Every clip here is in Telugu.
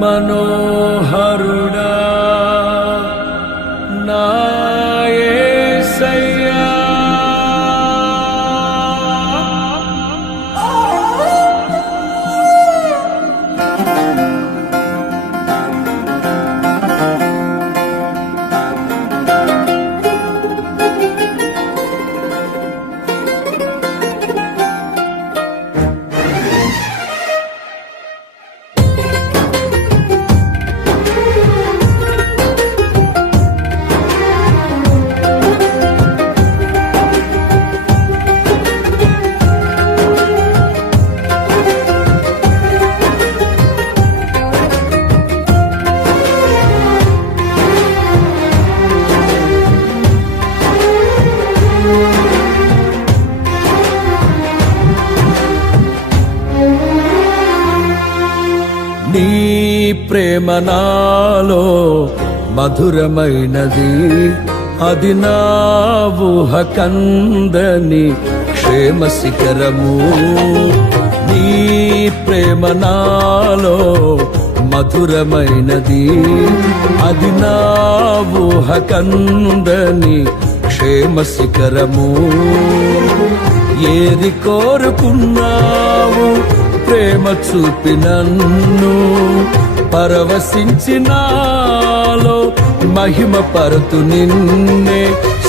మనోహరుడా నా యేసయ్యా. నీ ప్రేమ నాలో మధురమైనది, అది నా ఊహ కందని క్షేమ శిఖరము. నీ ప్రేమ నాలో మధురమైనది, అది నా ఊహ కందని క్షేమ శిఖరము. ఏది కోరుకున్నావు ప్రేమ చూపి నన్ను పరవశించినాలో మహిమ పరతు నిన్నే.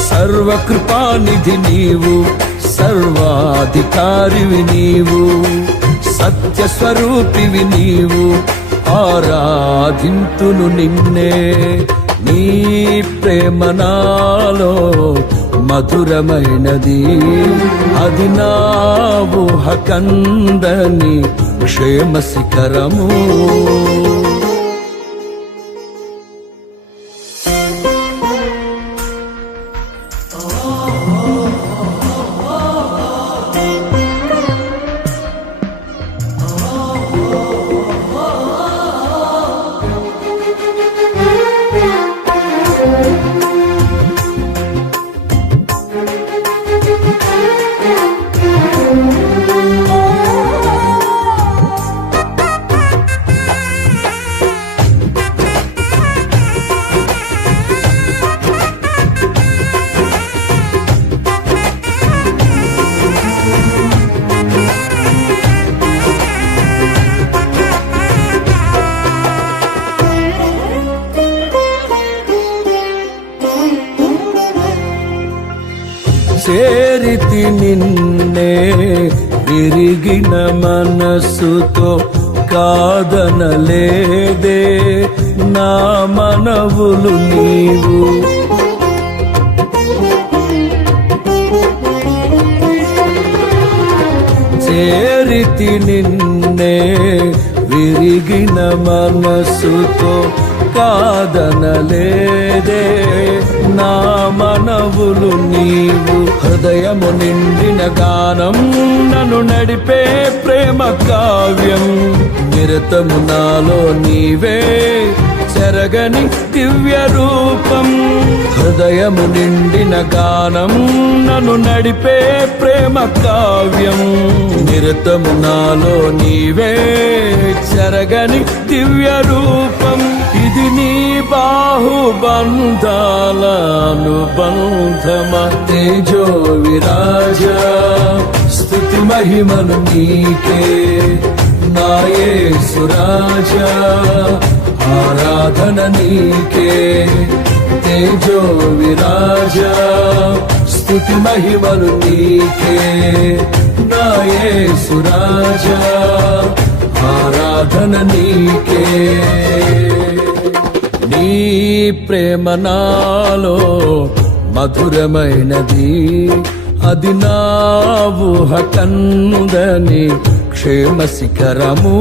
సర్వకృపానిధి నీవు, సర్వాధికారివి నీవు, సత్య స్వరూపివి నీవు, ఆరాధింతును నిన్నే. నీ ప్రేమ నాలో మధురమైనది, అది నా ఊహ కందని క్షేమ శిఖరము. చేరితి నిన్నే విరిగిన మనసుతో, కాదనలేదే నా మనవులు నీవు. చేరితి నిన్నే విరిగిన మనసుతో, కాదనలేదే నా మనవులు నీవు. హృదయము నిండిన గానం నన్ను నడిపే ప్రేమ కావ్యం, నిరతము నాలో నీవే చెరగని దివ్య రూపం. హృదయము నిండిన గానం నన్ను నడిపే ప్రేమ కావ్యం, నిరతము నాలో నీవే చెరగని దివ్య రూపం. ఇది నీ బాహుబంధాల అనుబంధమ. తేజో విరాజ స్తుతి మహిమను నీకే నా యేసు రాజా, ఆరాధన నీకే. తేజో విరాజ స్తుతి మహిమను నీకే నా యేసు రాజా, ఆరాధన నీకే. నీ ప్రేమ నాలో మధురమైనది, అది నా ఊహ కందని క్షేమ శిఖరము.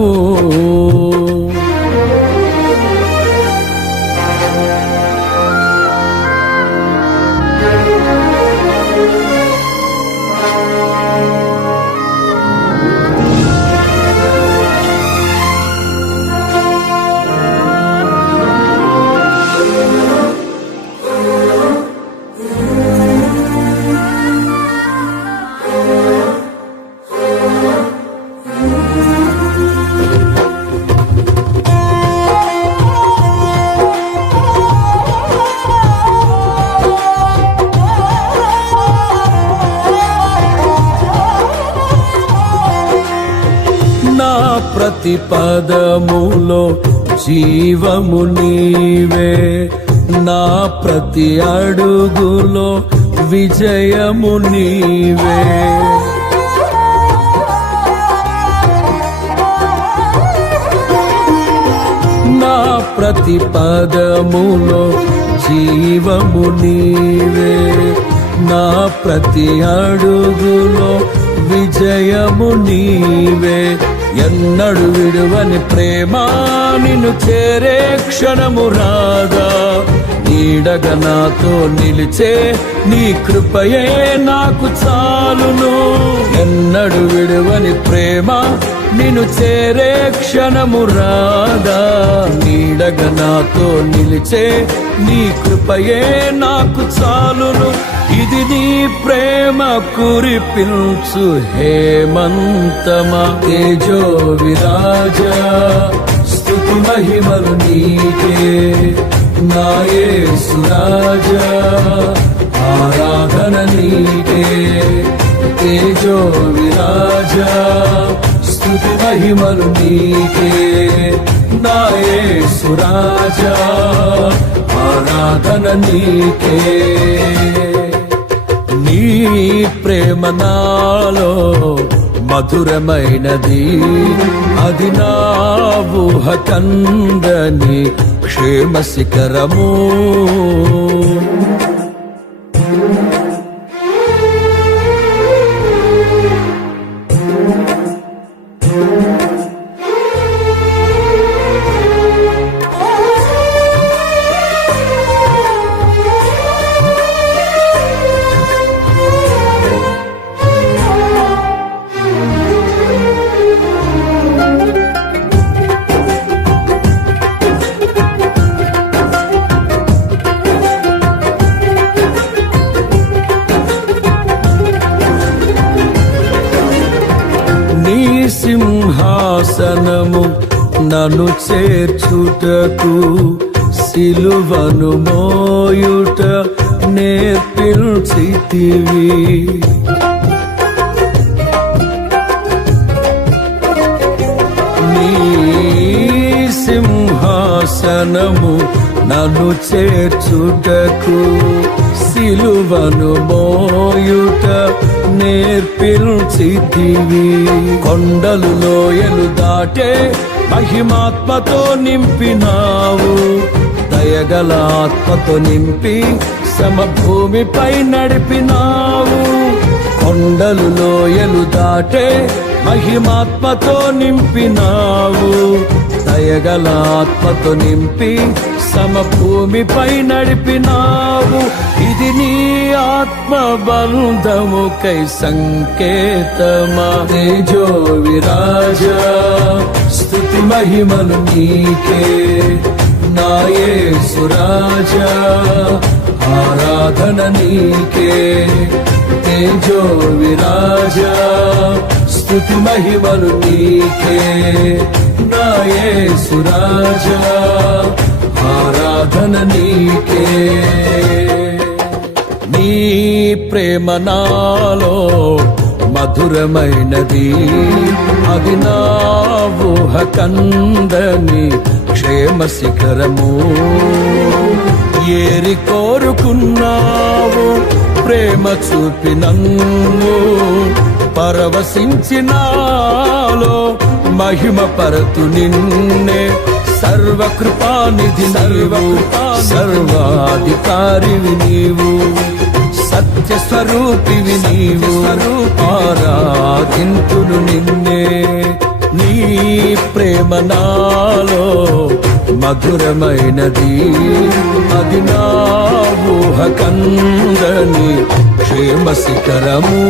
ప్రతి పదములో జీవము నీవే, నా ప్రతి అడుగులో విజయము నీవే. నా ప్రతి పదములో జీవము నీవే, నా ప్రతి అడుగులో విజయము నీవే. ఎన్నడు విడువని ప్రేమ నిన్ను చేరే క్షణము రాదా, నీడగా నాతో నిలిచే నీ కృపయే నాకు చాలును. ఎన్నడు విడువని ప్రేమ నిన్ను చేరే క్షణము రాదా, నీడగా నాతో నిలిచే నీ కృపయే నాకు చాలును. ఇది నీ ప్రేమ కురిపించు హేమంతమా, తేజో విరాజా స్తుతి మహిమలు నీకే. నా యేసు రాజా ఆరాధన నీకే, తేజో విరాజా స్తుతి మహిమలు నీకే. నా యేసు రాజా ఆరాధన నీకే. నీ ప్రేమ నాలో మధురమైనది, అది నా ఊహ కందని క్షేమ శిఖరము. సింహాసనము నన్ను చేర్చుటకు, సిలువను మోయుట నేర్పించితివి. నీ సింహాసనము నన్ను చేర్చుటకు, సిలువను మోయుట నేర్పించితివి. కొండలు లోయలు దాటే మహిమాత్మతో నింపినావు, దయగల ఆత్మతో నింపి సమభూమిపై నడిపినావు. కొండలు లోయలు దాటే మహిమాత్మతో నింపినావు, దయగల ఆత్మతో నింపి సమభూమిపై నడిపినావు. ఇది నీ ఆత్మ బంధముకై సంకేతమా, తేజో విరాజా స్తుతి మహిమలు నీకే. నా యేసు రాజా ఆరాధన నీకే, తేజో విరాజా స్తుతి మహిమలు నీకే. నా యేసు రాజా ఆరాధన నీకే. నీ ప్రేమ నాలో మధురమైనది, అది నా ఊహ కందని క్షేమ శిఖరము. ఏరి కోరుకున్నావు ప్రేమ చూపి నన్ను, పరవశించినాలో మహిమ పరతు నిన్నే. సర్వకృపానిధి నీవు, సర్వాధికారివి నీవు, సత్య స్వరూపివి నీవు, ఆరాధింతును నిన్నే. నీ ప్రేమ నాలో మధురమైనది, అది నా ఊహ కందని క్షేమ శిఖరము.